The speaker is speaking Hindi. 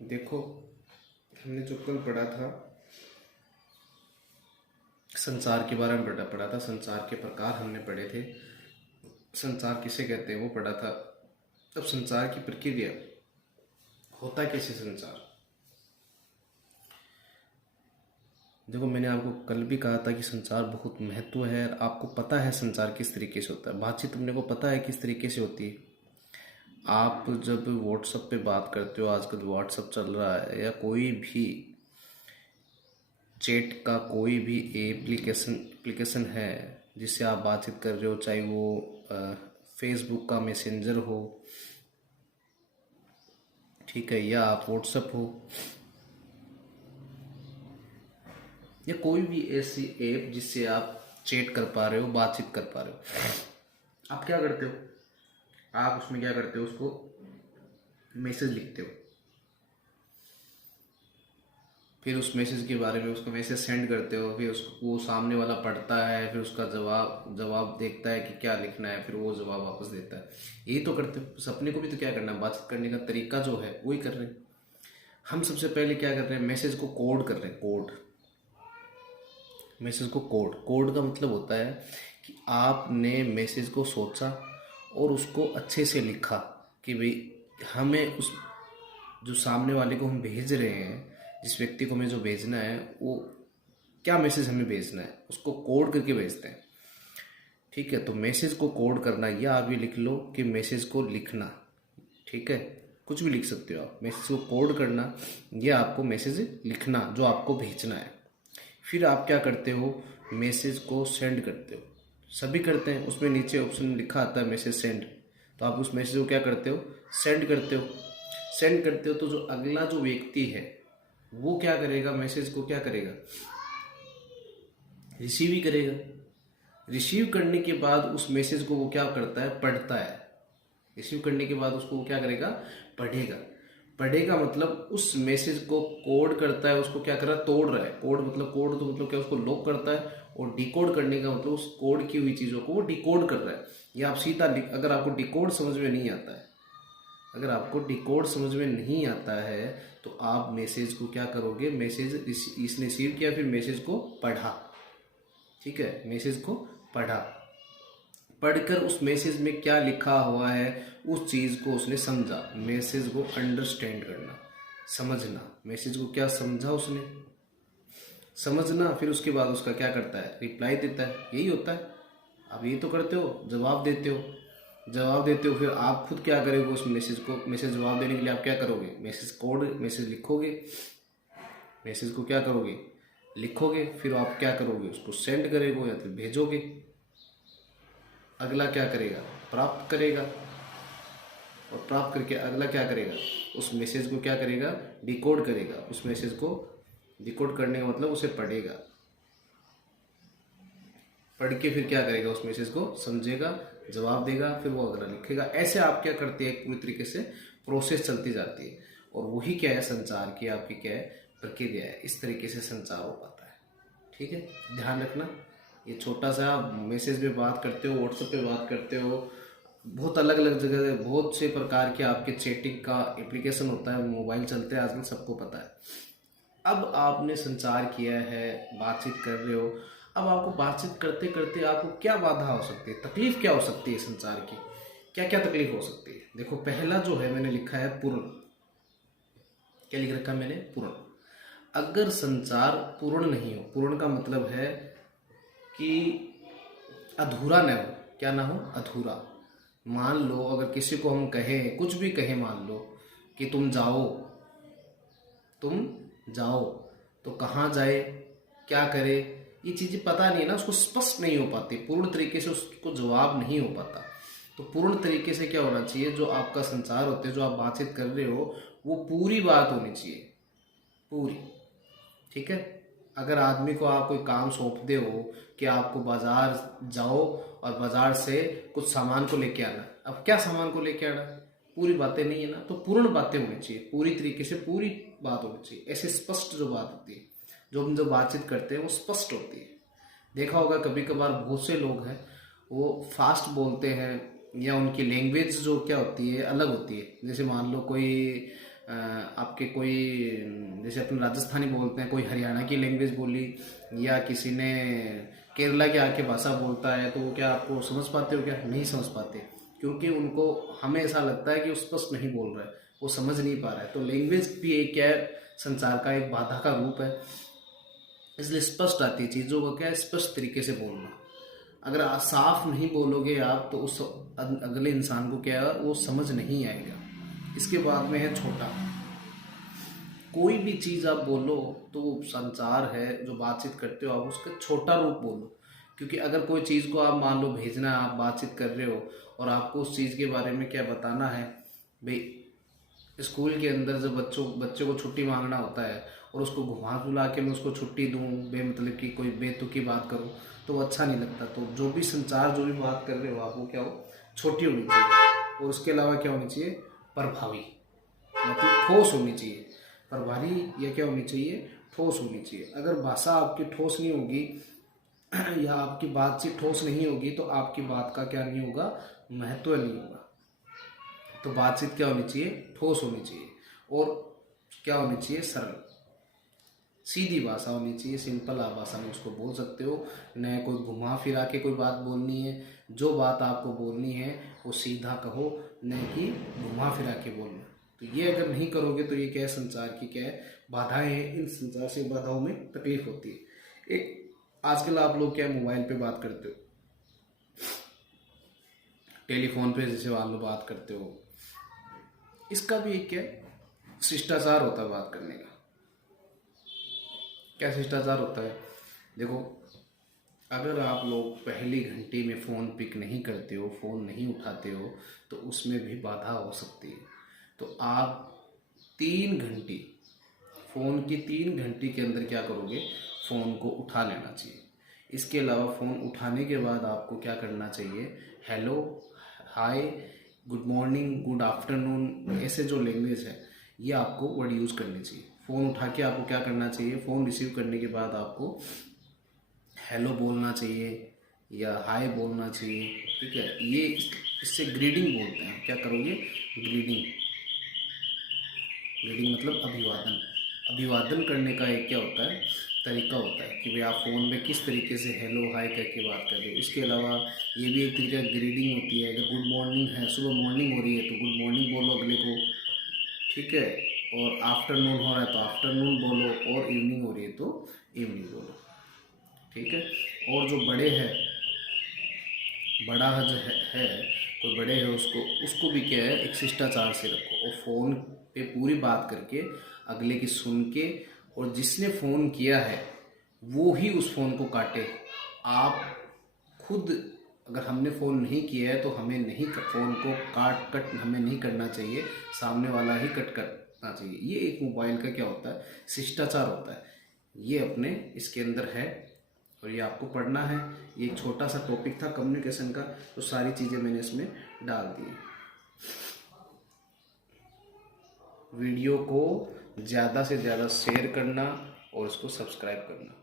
देखो, हमने जो कल पढ़ा था संचार के बारे में पढ़ा था। संचार के प्रकार हमने पढ़े थे। संचार किसे कहते हैं वो पढ़ा था। अब संचार की प्रक्रिया, होता कैसे संचार। देखो, मैंने आपको कल भी कहा था कि संचार बहुत महत्व है और आपको पता है संचार किस तरीके से होता है। बातचीत अपने को पता है किस तरीके से होती है। आप जब व्हाट्सएप पे बात करते हो, आजकल व्हाट्सएप चल रहा है, या कोई भी चैट का कोई भी एप्लीकेशन है जिससे आप बातचीत कर रहे हो, चाहे वो फेसबुक का मैसेंजर हो, ठीक है, या आप व्हाट्सएप हो, या कोई भी ऐसी ऐप जिससे आप चैट कर पा रहे हो, बातचीत कर पा रहे हो, आप क्या करते हो? आप उसमें क्या करते हो? उसको मैसेज लिखते हो, फिर उस मैसेज के बारे में उसको मैसेज सेंड करते हो, फिर उसको वो सामने वाला पढ़ता है, फिर उसका जवाब देखता है कि क्या लिखना है, फिर वो जवाब वापस देता है। यही तो करते हो। बस अपने को भी तो क्या करना है, बातचीत करने का तरीका जो है वही कर रहे हैं। हम सबसे पहले क्या कर रहे हैं, मैसेज को कोड कर रहे हैं। कोड, मैसेज को कोड का मतलब होता है कि आपने मैसेज को सोचा और उसको अच्छे से लिखा कि भाई हमें उस जो सामने वाले को हम भेज रहे हैं, जिस व्यक्ति को हमें जो भेजना है, वो क्या मैसेज हमें भेजना है, उसको कोड करके भेजते हैं। ठीक है, तो मैसेज को कोड करना, या आप ये लिख लो कि मैसेज को लिखना। ठीक है, कुछ भी लिख सकते हो आप। मैसेज को कोड करना, या आपको मैसेज लिखना जो आपको भेजना है। फिर आप क्या करते हो, मैसेज को सेंड करते हो। सभी करते हैं, उसमें नीचे ऑप्शन लिखा आता है मैसेज सेंड, तो आप उस मैसेज को क्या करते हो, सेंड करते हो। सेंड करते हो तो जो अगला जो व्यक्ति है वो क्या करेगा, मैसेज को क्या करेगा, रिसीव ही करेगा। रिसीव करने के बाद उस मैसेज को वो क्या करता है, पढ़ता है। रिसीव करने के बाद उसको वो क्या करेगा, पढ़ेगा। पढ़ेगा मतलब उस मैसेज को कोड करता है, उसको क्या कर रहा है, तोड़ रहा है। कोड तो मतलब क्या, उसको लॉक करता है। और डिकोड करने का मतलब उस कोड की हुई चीज़ों को वो डिकोड कर रहा है। या आप सीधा, अगर आपको डिकोड समझ में नहीं आता है, अगर आपको डिकोड समझ में नहीं आता है तो आप मैसेज को क्या करोगे, मैसेज इसने रिसीव किया, फिर मैसेज को पढ़ा। ठीक है, मैसेज को पढ़ा, पढ़कर उस मैसेज में क्या लिखा हुआ है उस चीज़ को उसने समझा। मैसेज को अंडरस्टैंड करना, समझना। मैसेज को क्या समझा उसने, समझना। फिर उसके बाद उसका क्या करता है, रिप्लाई देता है। यही होता है। आप यही तो करते हो, जवाब देते हो। जवाब देते हो, फिर आप खुद क्या करोगे, उस मैसेज को, मैसेज जवाब देने के लिए आप क्या करोगे, मैसेज कोड, मैसेज लिखोगे। मैसेज को क्या करोगे, लिखोगे। फिर आप क्या करोगे, उसको सेंड करोगे या फिर भेजोगे। अगला क्या करेगा, प्राप्त करेगा। और प्राप्त करके अगला क्या करेगा, उस मैसेज को क्या करेगा, डिकोड करेगा। उस मैसेज को डिकोड करने का मतलब उसे पढ़ेगा। पढ़ के फिर क्या करेगा, उस मैसेज को समझेगा, जवाब देगा, फिर वो अगला लिखेगा। ऐसे आप क्या करते हैं, पूरी तरीके से प्रोसेस चलती जाती है। और वही क्या है, संचार की आपकी क्या है, प्रक्रिया है। इस तरीके से संचार हो पाता है। ठीक है, ध्यान रखना। ये छोटा सा, आप मैसेज पे बात करते हो, व्हाट्सएप पे बात करते हो, बहुत अलग अलग जगह बहुत से प्रकार के आपके चैटिंग का एप्लीकेशन होता है, मोबाइल चलते हैं आजकल, सबको पता है। अब आपने संचार किया है, बातचीत कर रहे हो। अब आपको बातचीत करते करते आपको क्या बाधा हो सकती है, तकलीफ क्या हो सकती है संचार की, क्या क्या तकलीफ हो सकती है। देखो, पहला जो है मैंने लिखा है पूर्ण। क्या लिख रखा है मैंने, पूर्ण। अगर संचार पूर्ण नहीं हो, पूर्ण का मतलब है कि अधूरा न हो। क्या ना हो, अधूरा। मान लो अगर किसी को हम कहें, कुछ भी कहें, मान लो कि तुम जाओ, तुम जाओ, तो कहाँ जाए, क्या करे, ये चीज़ें पता नहीं है ना, उसको स्पष्ट नहीं हो पाती, पूर्ण तरीके से उसको जवाब नहीं हो पाता। तो पूर्ण तरीके से क्या होना चाहिए, जो आपका संचार होते है, जो आप बातचीत कर रहे हो, वो पूरी बात होनी चाहिए, पूरी। ठीक है, अगर आदमी को आप कोई काम सौंप दे हो कि आपको बाजार जाओ और बाजार से कुछ सामान को लेके आना, अब क्या सामान को लेके आना, पूरी बातें नहीं है ना, तो पूर्ण बातें होनी चाहिए, पूरी तरीके से पूरी बात होनी चाहिए। ऐसे स्पष्ट जो बात होती है, जो हम जो बातचीत करते हैं वो स्पष्ट होती है। देखा होगा कभी कभार बहुत से लोग हैं वो फास्ट बोलते हैं, या उनकी लैंग्वेज जो क्या होती है, अलग होती है। जैसे मान लो कोई आपके कोई जैसे अपन राजस्थानी बोलते हैं, कोई हरियाणा की लैंग्वेज बोली, या किसी ने केरला के आके भाषा बोलता है, तो वो क्या आपको समझ पाते हो? क्या नहीं समझ पाते, क्योंकि उनको हमें ऐसा लगता है कि वो स्पष्ट नहीं बोल रहा है, वो समझ नहीं पा रहा है। तो लैंग्वेज भी एक क्या है, संचार का एक बाधा का रूप है, इसलिए स्पष्ट आती है चीज़ों को क्या है, स्पष्ट तरीके से बोलना। अगर आप साफ नहीं बोलोगे आप, तो उस अगले इंसान को क्या है, वो समझ नहीं आएगा। इसके बाद में है छोटा। कोई भी चीज़ आप बोलो तो वो संचार है, जो बातचीत करते हो आप, उसका छोटा रूप बोलो। क्योंकि अगर कोई चीज़ को आप मान लो भेजना है, आप बातचीत कर रहे हो और आपको उस चीज़ के बारे में क्या बताना है भाई, स्कूल के अंदर जब बच्चों को छुट्टी मांगना होता है और उसको घुमा फिरा के मैं उसको छुट्टी दूँ, बेमतलब की कोई बेतुकी बात करूँ, तो वो अच्छा नहीं लगता। तो जो भी संचार, जो भी बात कर रहे हो आप, वो क्या हो, छोटी होनी चाहिए। और उसके अलावा क्या होनी चाहिए, प्रभावी, मतलब ठोस होनी चाहिए। प्रभावी या क्या होनी चाहिए, ठोस होनी चाहिए। अगर भाषा आपकी ठोस नहीं होगी या आपकी बातचीत ठोस नहीं होगी, तो आपकी बात का क्या नहीं होगा, महत्व नहीं होगा। तो बातचीत क्या होनी चाहिए, ठोस होनी चाहिए। और क्या होनी चाहिए, सरल, सीधी भाषा होनी चाहिए। सिंपल आप भाषा में उसको बोल सकते हो, न कोई घुमा फिरा के कोई बात बोलनी है। जो बात आपको बोलनी है वो सीधा कहो, न कि घुमा फिरा के बोलना। तो ये अगर नहीं करोगे तो ये क्या है, संचार की क्या है, बाधाएं हैं। इन संचार से बाधाओं में तकलीफ होती है। एक आजकल आप लोग क्या मोबाइल पे बात करते हो, टेलीफोन पे जैसे मान लो बात करते हो, इसका भी एक क्या शिष्टाचार होता है बात करने का। क्या शिष्टाचार होता है, देखो, अगर आप लोग पहली घंटे में फ़ोन पिक नहीं करते हो, फ़ोन नहीं उठाते हो, तो उसमें भी बाधा हो सकती है। तो आप 3 घंटे, फ़ोन की 3 घंटे के अंदर क्या करोगे, फ़ोन को उठा लेना चाहिए। इसके अलावा फ़ोन उठाने के बाद आपको क्या करना चाहिए, हेलो, हाय, गुड मॉर्निंग, गुड आफ्टरनून, ऐसे जो लैंग्वेज है ये आपको वर्ड यूज़ करनी चाहिए। फ़ोन उठा के आपको क्या करना चाहिए, फ़ोन रिसीव करने के बाद आपको हेलो बोलना चाहिए या हाय बोलना चाहिए, ठीक है। ये इससे ग्रीडिंग बोलते हैं। क्या करोगे, ग्रीडिंग। ग्रीडिंग मतलब अभिवादन। अभिवादन करने का एक क्या होता है, तरीका होता है कि भाई आप फ़ोन में किस तरीके से हेलो हाय करके बात कर रहे हो। इसके अलावा ये भी एक तरीका ग्रीडिंग होती है। अगर गुड मॉर्निंग है, सुबह मॉर्निंग हो रही है, तो गुड मॉर्निंग बोलो अगले को, ठीक है। और आफ्टरनून हो रहा है तो आफ्टरनून बोलो, और इवनिंग हो रही है तो इवनिंग बोलो, ठीक है। और जो बड़े हैं, बड़ा जो है कोई बड़े है, उसको उसको भी क्या है, एक शिष्टाचार से रखो। और फ़ोन पे पूरी बात करके अगले की सुन के, और जिसने फ़ोन किया है वो ही उस फ़ोन को काटे। आप खुद, अगर हमने फ़ोन नहीं किया है तो हमें नहीं, फ़ोन को कट हमें नहीं करना चाहिए, सामने वाला ही कट करना चाहिए। ये एक मोबाइल का क्या होता है, शिष्टाचार होता है। ये अपने इसके अंदर है और ये आपको पढ़ना है। ये एक छोटा सा टॉपिक था कम्युनिकेशन का, तो सारी चीज़ें मैंने इसमें डाल दी। वीडियो को ज़्यादा से ज़्यादा शेयर करना और उसको सब्सक्राइब करना।